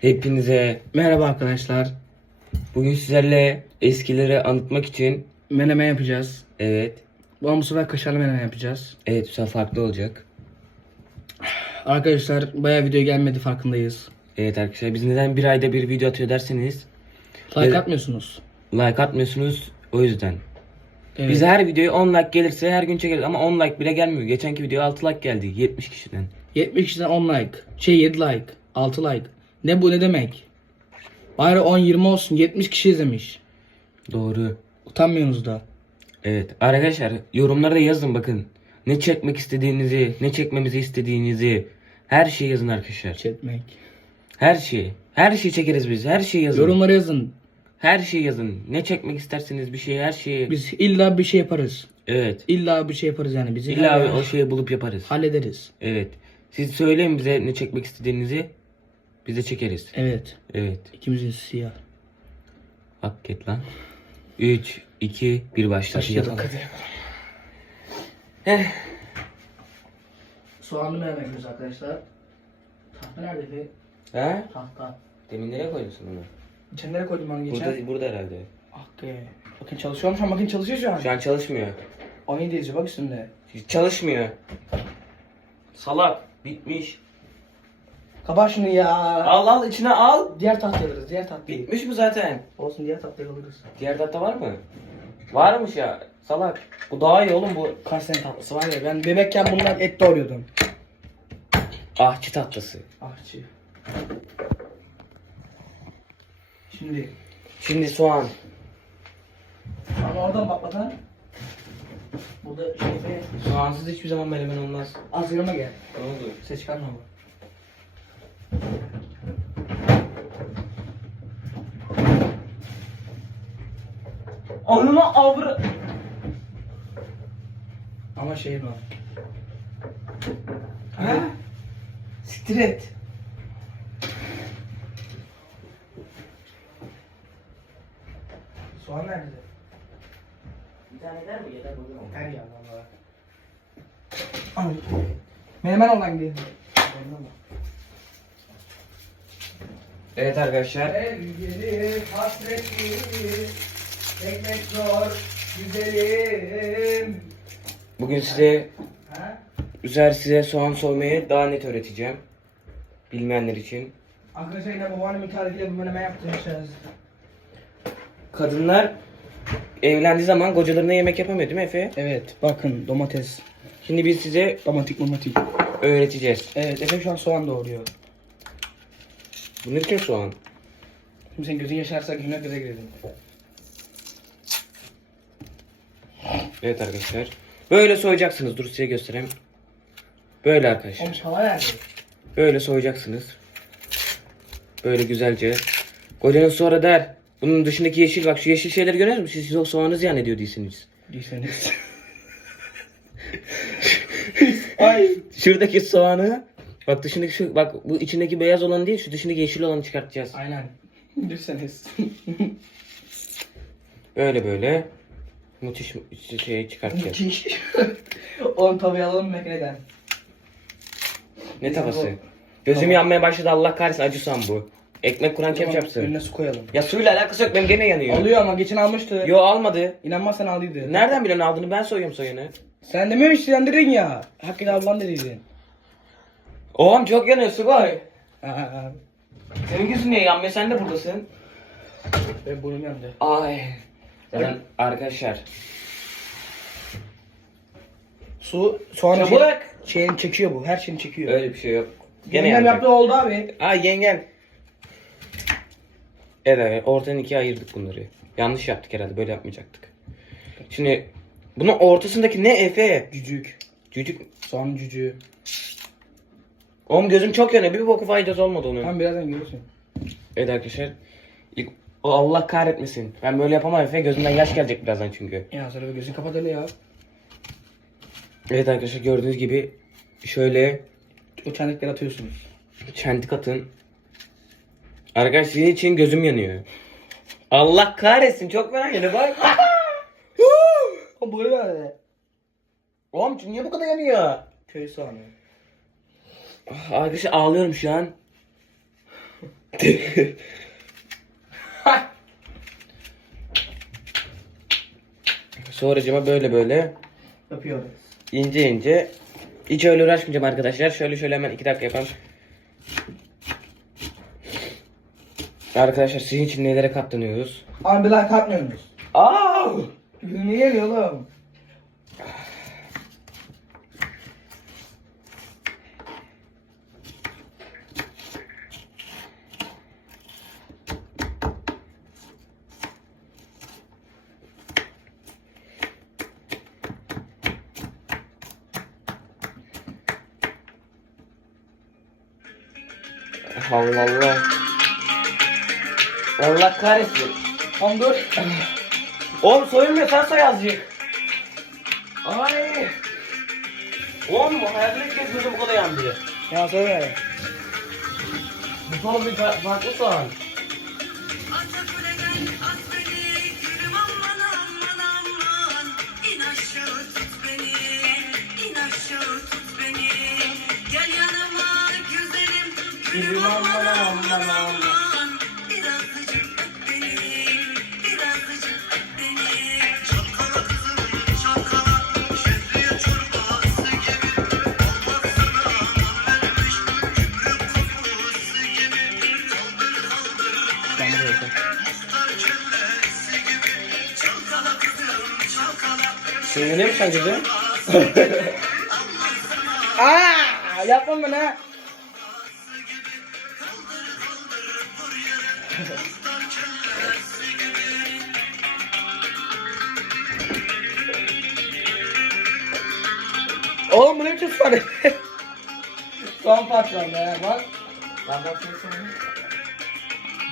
Hepinize Merhaba arkadaşlar. bugün sizlerle eskileri anlatmak için Menemen yapacağız. evet Bu bu sefer kaşarlı menemen yapacağız. evet bu sefer farklı olacak. Arkadaşlar bayağı video gelmedi farkındayız. Evet arkadaşlar biz neden bir ayda bir video atıyor derseniz Like Evet. atmıyorsunuz. like atmıyorsunuz o yüzden. Evet. Biz her videoya 10 like gelirse her gün çekeriz ama 10 like bile gelmiyor. Geçenki video 6 like geldi 70 kişiden. 70 kişiden 10 like. Şey 7 like. 6 like. Ne bu ne demek? Bari 10-20 olsun. 70 kişi izlemiş. Doğru. Utanmıyorsunuz da. Evet arkadaşlar yorumlara da yazın bakın. Ne çekmek istediğinizi, ne çekmemizi istediğinizi her şeyi yazın arkadaşlar. Çekmek. Her şeyi. Her şeyi çekeriz biz. Her şeyi yazın. Yorumlara yazın. Her şeyi yazın. Ne çekmek isterseniz bir şey her şeyi. Biz illa bir şey yaparız. Evet. İlla bir şey yaparız yani. Bizi İlla illa- o şeyi bulup yaparız. hallederiz. Evet. Siz söyleyin bize ne çekmek istediğinizi. Biz de çekeriz. Evet. Evet. İkimizin siyah. Hak et lan. 3, 2, 1 başladı. Başlayalım. Yapalım. Heh. Soğanlı yapıyoruz arkadaşlar. Tahta nerede be? Ha? Tahta. Demin nereye koydun sen onu? Geçen nereye koydum ben geçen? Burada, burada herhalde. Ah be. Bakın çalışıyor mu şu an? Bakın çalışıyor şu an. Şu an çalışmıyor. 17 yazıyor bak üstünde. Hiç çalışmıyor. Salak. Bitmiş. Kapat şunu ya. Al al içine al. Diğer tahtayı alırız. Diğer tahtayı. Bitmiş mi zaten? Olsun diğer tahtayı alırız. Diğer tahta var mı? Varmış ya. Salak. Bu daha iyi oğlum bu. Kaç sene tatlısı var ya. Ben bebekken bundan et doğruyordum. Ahçı tahtası. Ahçı. Şimdi. Şimdi soğan. Ama oradan bak bakalım. Burada şeyde Soğansız hiçbir zaman menemen olmaz. az yanıma gel. Ne oldu? Ses çıkarma bu. Anına avra... Ama şey var. Ha? Siktir et. Soğan nerede? Bir tane der mi? Yeter bugün Her ya valla. Ay. Menemen olan gidiyor. Evet arkadaşlar. Sevgili hasretli Çekmek zor güzelim Bugün size Ha? Üzer size soğan soymayı daha net öğreteceğim. Bilmeyenler için. Arkadaşlar yine babaannemin tarifiyle bu menemen yaptırmışız. Kadınlar evlendiği zaman kocalarına yemek yapamıyor değil mi Efe? Evet bakın domates. Şimdi biz size Domatik domatik. öğreteceğiz. Evet Efe şu an soğan doğuruyor. Bu ne biçim soğan? Şimdi sen gözün yaşarsa gününe göre girelim. Evet arkadaşlar. Böyle soyacaksınız. Dur size göstereyim. Böyle arkadaşlar. Oğlum hava nerede? Böyle soyacaksınız. Böyle güzelce. Kocanız sonra der. Bunun dışındaki yeşil bak şu yeşil şeyleri görüyor musunuz? Siz o soğanı ziyan ediyor değilsiniz. Değilseniz. Ay. Şuradaki soğanı bak dışındaki şu bak bu içindeki beyaz olan değil şu dışındaki yeşil olanı çıkartacağız. Aynen. Değilseniz. Böyle böyle müthiş şey çıkartacağız. Müthiş. Oğlum tabii alalım makineden. Ne tavası? Gözüm Tamam. yanmaya başladı Allah kahretsin acısam bu. Ekmek kuran kim yapsın? Önüne su koyalım. Ya suyla alakası yok benim gene yanıyor. Alıyor ama geçen almıştı. Yo almadı. İnanmazsan aldıydı. Nereden biliyorsun aldığını ben soyuyorum soyunu. Sen dememiştin sen dedin ya. Hakkı ablan dediydin. Oğlum çok yanıyor su koy. Aa, Senin gözün niye yanmıyor sen de buradasın. benim burnum yandı. Ay. Zaten arkadaşlar. Su soğanı Çabuk. şey, şeyini çekiyor bu. Her şeyini çekiyor. Öyle bir şey yok. Gene Yengem yanacak. yaptı oldu abi. Ay yengen. Evet ortadan ikiye ayırdık bunları. Yanlış yaptık herhalde böyle yapmayacaktık. Şimdi bunun ortasındaki ne Efe? Cücük. Cücük. Soğan cücüğü. Oğlum gözüm çok yanıyor. Bir boku faydası olmadı onun. Tamam birazdan görürsün. Evet arkadaşlar. İlk- O Allah kahretmesin. Ben böyle yapamam Efe. Gözümden yaş gelecek birazdan çünkü. Ya sonra bir gözünü kapat öyle ya. Evet arkadaşlar gördüğünüz gibi şöyle O çenekleri atıyorsunuz. çentik atın. Arkadaşlar sizin için gözüm yanıyor. Allah kahretsin çok merak ediyorum bak. O böyle böyle. Oğlum niye bu kadar yanıyor? Köy soğanı. Arkadaşlar ağlıyorum şu an. Sonracıma böyle böyle Yapıyoruz. ince ince hiç öyle uğraşmayacağım arkadaşlar. Şöyle şöyle hemen iki dakika yapalım. Arkadaşlar sizin için nelere katlanıyoruz? Abi bir like atmıyorsunuz. Aa! Gün niye geliyor oğlum? Allah Allah. Kahretsin. Oğlum dur. Oğlum soyulmuyor sen soy azıcık. Ay. Oğlum hayatımda ilk kez gözüm bu kadar yandı. Ya söyle. Bu son bir fa- farklı soğan. Atakule ne mi sen kızım? Aa, yapma bana. Oğlum bu ne biçim sarı? Son patron be bak. Lan bak sen sana.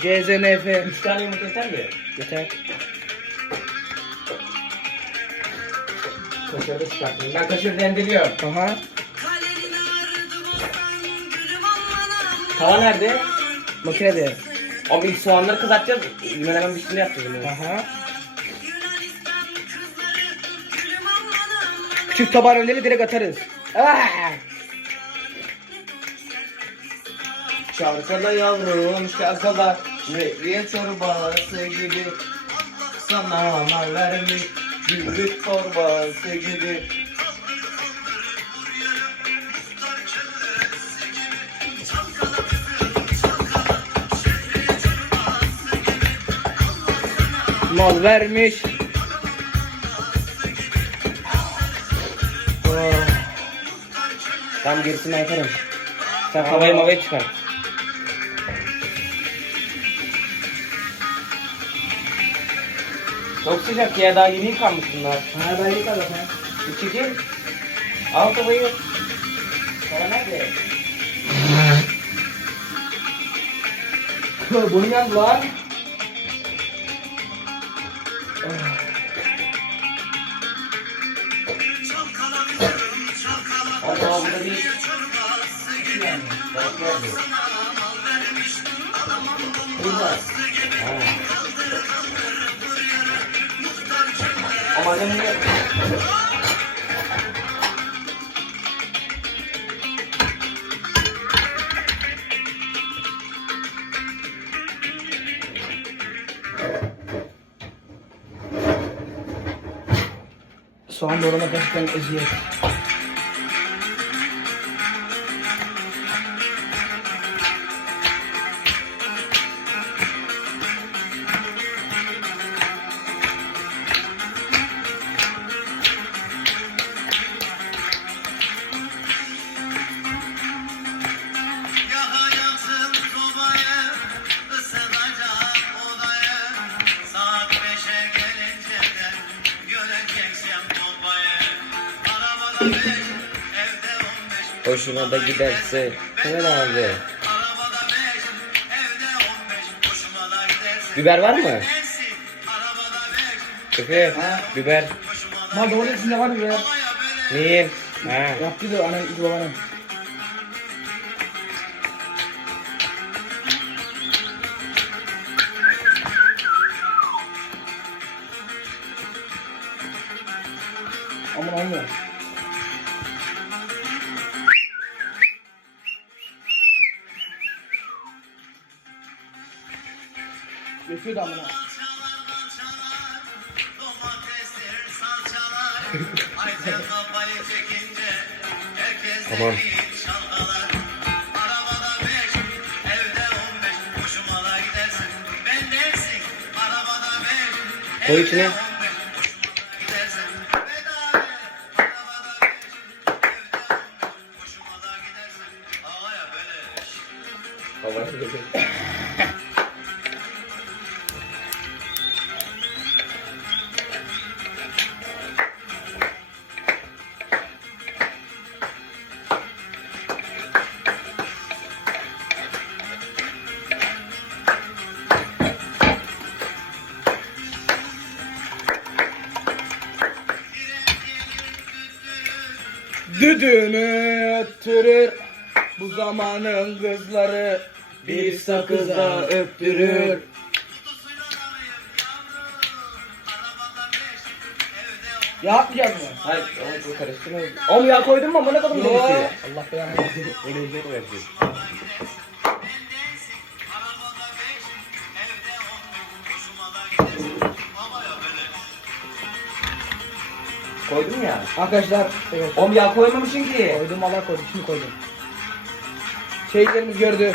CZNF. Üç tane yumurta yeter mi? Yeter. Kaşarı çıkarttım. Ben kaşarı rendeliyorum. Aha. Tava nerede? Makinede. Ama ilk soğanları kızartacağız. Hemen hemen bir şeyini yapacağız. onu. Aha. Küçük tabağın önleri direkt atarız. Ah! Çalkala yavrum çalkala Meyve çorbası gibi Sana aman vermiş Güllük torbası gibi Mal vermiş. Oh. Tam gerisini ben yaparım Sen havayı mavayı çıkar Çok sıcak ya daha yeni yıkanmış bunlar Ha ben yıkadım ha. Bir çekil Al tavayı Tava nerede? Bunu yandı lan. Allah burada alamam Burada bunu Soğan doğrama gerçekten eziyet. Hoşuna da giderse Hemen abi da Biber var mı? Efe Biber da Mal doğru içinde var böyle Neyin? Ha. Yaptıydı anan iki babanın. Beş, Koy içine. Düdüğünü öttürür bu zamanın kızları bir sakızda öptürür. Yapmayacak mı? Hayır, onu çok karıştırma. Oğlum ya koydun mu? Bana mı Yo. Allah belanı versin. Öyle bir şey koyarsın. Koydun ya. Arkadaşlar evet. Oğlum ya koymamışsın ki. Koydum Allah koydum şimdi koydum. Şeylerimiz gördü.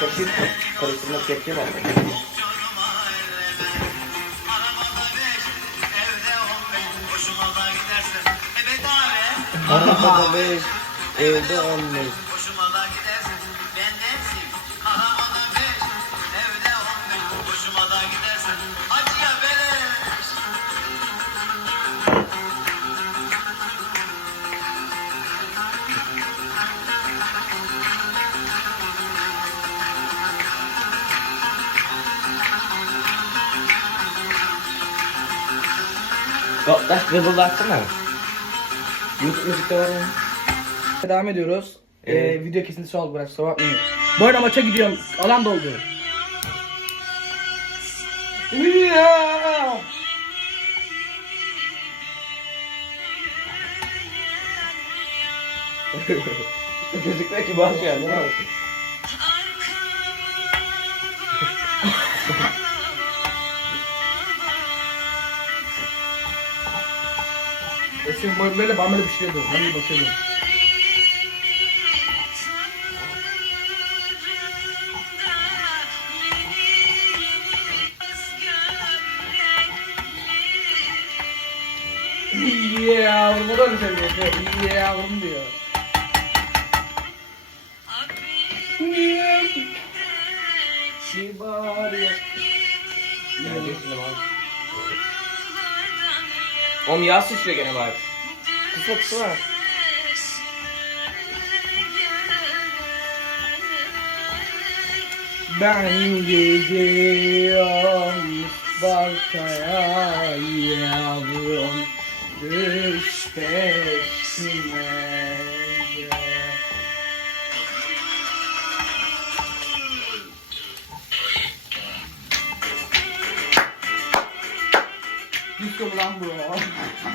Kaçır. Karıştırmak Arabada beş, evde on beş. Hoşuma da gidersin, ben nefsim. YouTube müzikte var mı? Devam ediyoruz. Evet. Ee, video kesintisi oldu biraz kusura bakmayın. Bu arada maça gidiyorum. Alan doldu. Yeah! Gözükmüyor ki bazı. Esin böyle böyle bana böyle bir şey. Ben de bakıyordum. Yeah yavrum o da öyle söylüyor. Yeah yavrum diyor. Yeah. Kibar ya. Neredesin lan? Oğlum yağ sıçrıyor gene bak. Kısa kısa. Ben gidiyorum Barkaya yavrum Düş peşime Disco mu lan bu?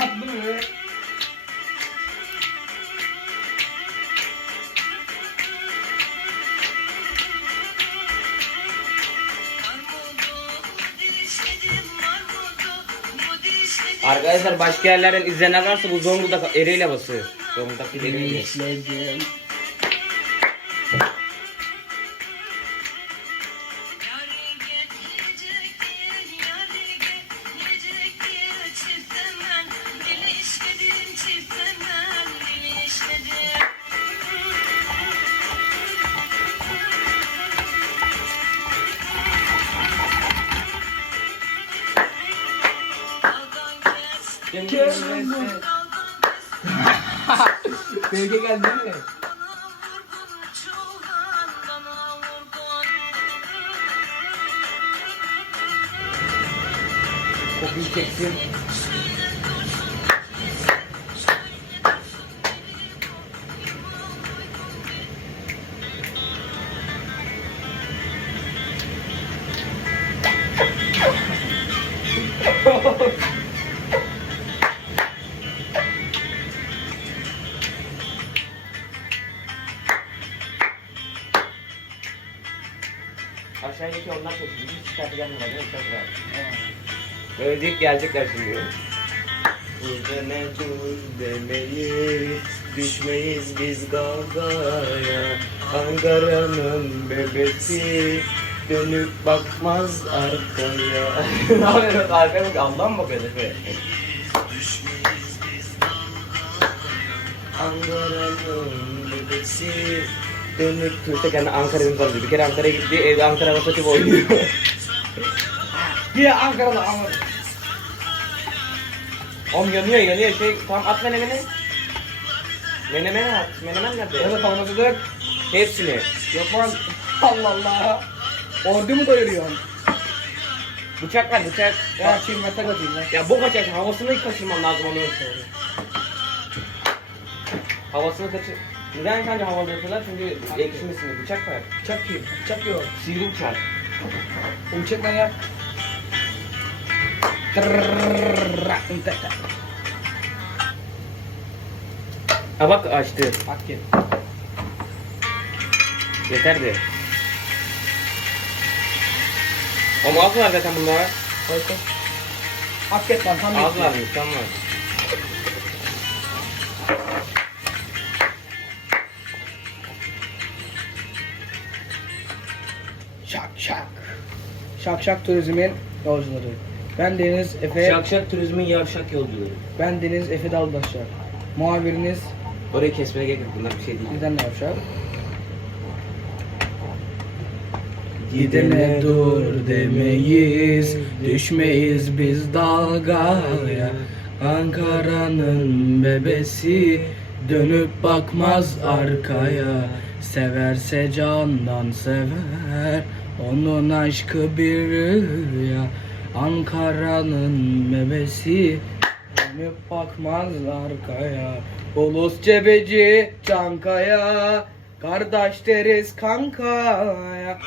Adlı mı? Arkadaşlar başka yerlerden izleyenler varsa bu Zonguldak Ereğli bası. Zonguldak değil Ereğli. İşledim. Sevgi geldi değil mi? Kokuyu çeksin. Deyip gelecekler şimdi. Burada ne dur demeyiz, düşmeyiz biz kavgaya. Ankara'nın bebesi dönüp bakmaz arkaya. ne yapıyorsun? Arkaya bak, Allah'ım Efe. Ankara'nın bebesi dönüp Tuğçe kendi Ankara'nın kalıyor. Bir kere Ankara'ya gitti, evde Ankara Vakıfı oynuyor. Yine Ankara'da ama. Oğlum yanıyor yanıyor şey tamam at menemeni. Menemeni at. Menemen nerede? Evet kavanozu dök. Hepsini. Yok lan. Allah Allah. Ordu mu doyuruyorsun? Bıçak ver bıçak. Ya çiğ metal atayım lan. Ya bu kaçak havasını hiç kaçırman lazım onu. Havasını kaçır. Neden sence havalı yapıyorlar? Çünkü ekşimesin. Bıçak ver. Bıçak kim? Bıçak yok. Sivri bıçak. O bıçak lan ya. Ha bak açtı. Bak gel. Yeter de. Ama az var zaten bunlara. Koy koy. Hak et lan tam Az yetiyor. varmış tamam. Şak şak. Şak şak turizmin yolcuları. Ben Deniz Efe. Şakşak turizmin yavşak yolcuları. Ben Deniz Efe Daldaşlar. Muhabiriniz Orayı kesmeye gerek yok. Bunlar bir şey değil. Neden ne yapacak? Gidene dur demeyiz, düşmeyiz biz dalgaya. Ankara'nın bebesi dönüp bakmaz arkaya. Severse candan sever, onun aşkı bir rüya. Ankara'nın bebesi dönüp bakmaz arkaya. Ulus cebeci Çankaya, kardeş deriz kankaya.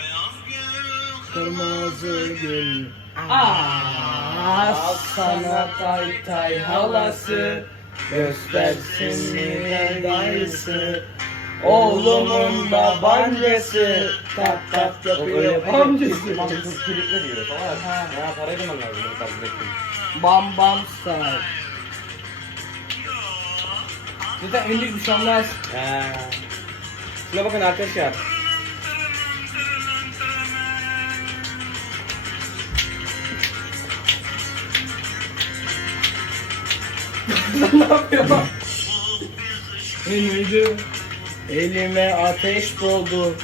Kırmızı gül. Ah sana tay tay halası. Göstersin mi dayısı Oğlumun da bancası Tak tak yapıyor amcası Mantıksız kilitli diyor. Tamam. Ya para ödemen lazım. Bunu kabul ettim. Bam bam Zaten Ee, Şuna bakın arkadaşlar. Ünlüydü Elime ateş doldu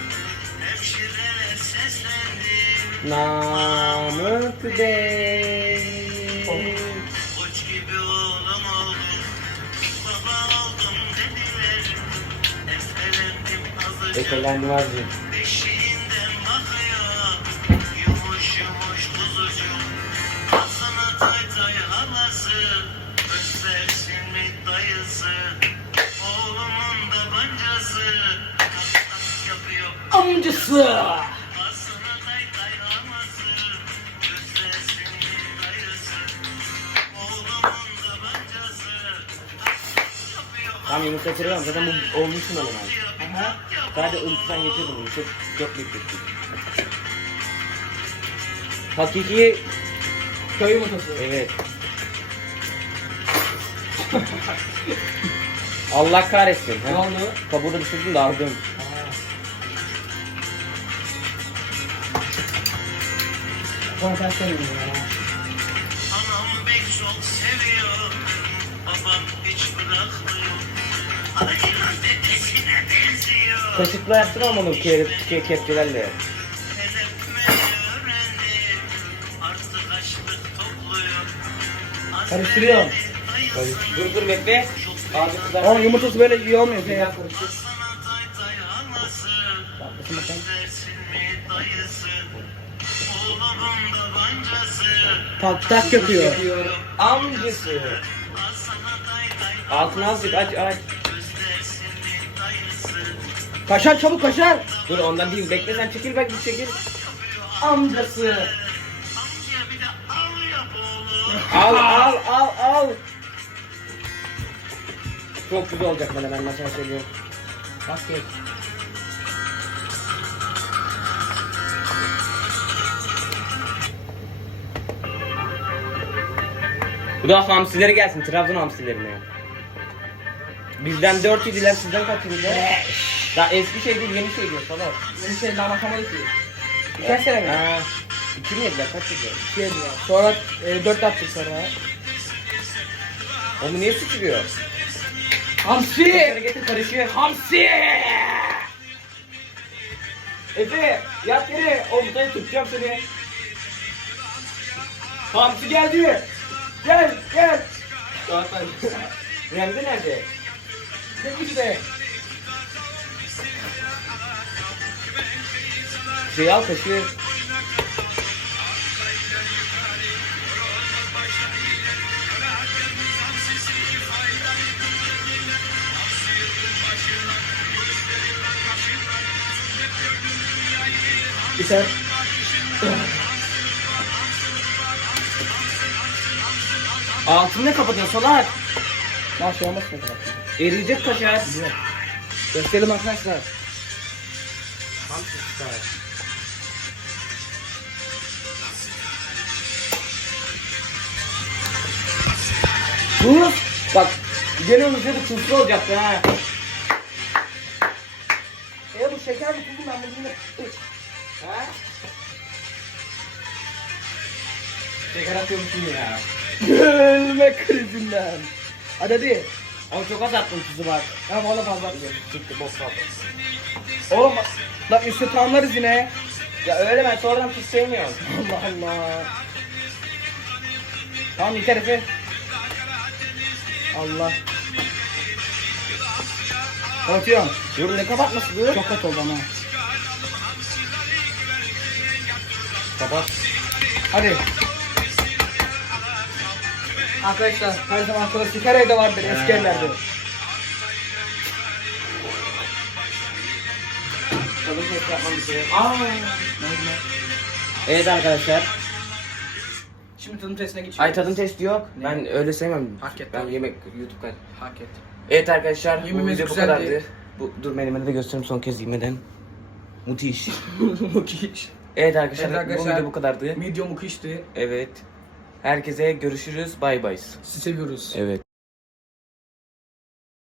Namık Bey. Koç gibi oğlum oldum Baba oldum dediler Efelendim azıcık Efelendim azıcık. Yapıyor Tamam yumurta kırıyorum. Zaten bu olmuşsun oğlum abi. Aha. Sadece ılıktan getirdim bunu. Çok çok büyük bir. Hakiki Köy yumurtası evet. Allah kahretsin. Ne oldu? Kabuğu da düşürdüm de aldım. Sen söyleyeyim ya Anam pek çok seviyor Babam hiç bırakmıyor Acılan dedesine benziyor Kaşıkla yaptın ama onu ke ke kepçelerle. Karıştırıyorum. Dur dur bekle. Ağzı kızar. Onun yumurtası böyle iyi olmuyor ki ya Sana Tak tak yapıyor Amcası. Altını azıcık aç aç. Kaşar çabuk kaşar Dur ondan değil. Bekle sen çekil bak bir çekil. Amcası al Al al al. Çok güzel olacak bana ben mesela söylüyorum. Bak Bu da hamsileri gelsin. Trabzon hamsilerine. Bizden 4 yediler sizden kaç yediler? Daha eski şey değil yeni şey diyor salak. Yeni şey daha matematik değil. Kaç sene mi? Ha. 2 mi yediler kaç yediler? İki yedi ya. Sonra e, dört attık sonra. Onu niye sıçrıyor? Hamsi! Getir karışıyor. Hamsi! Efe yat yere omuzdan tutacağım seni. Hamsi geldi. Gel gel. Remzi nerede? Ne işte? Şey al kaşığı. Biter. Altını ne kapatıyorsun salak? Nasıl olmaz kadar? Eriyecek kaşar. Gösterelim arkadaşlar. Hamsi süper. Dur. Bak gene unutuyordu tuzlu olacaktı ha. E bu şeker mi tuzlu ben bunu Ha? Şeker atıyor musun ya? Gülme krizinden. Hadi hadi. Ama çok az attın tuzu bak. Ha valla fazla atacağım. Çıktı bok bok. Oğlum. Lan üstü tamamlarız yine. Ya öyle ben sonradan tuz sevmiyorum. Allah Allah. Tamam yeter Efe. Allah. Kapatıyorum. Dur ne kapatması dur. Çok kötü oldu ama. Kapat. Hadi. Arkadaşlar her zaman klasik her evde vardır eski evlerde. Şey. Aa. Evet arkadaşlar. Şimdi tadım testine geçiyoruz. Ay tadım testi yok. Ne? Ben öyle sevmem. Hak et. Ben yemek YouTube kan. Hak et. Evet arkadaşlar bu Yemeğimiz video bu kadardı. Bu, dur menemeni de göstereyim son kez yemeden. Müthiş. Mukiş. Evet arkadaşlar, Evet bu arkadaşlar. video bu kadardı. Medium mukişti. Evet. Herkese görüşürüz. Bay bay. Sizi seviyoruz. Evet.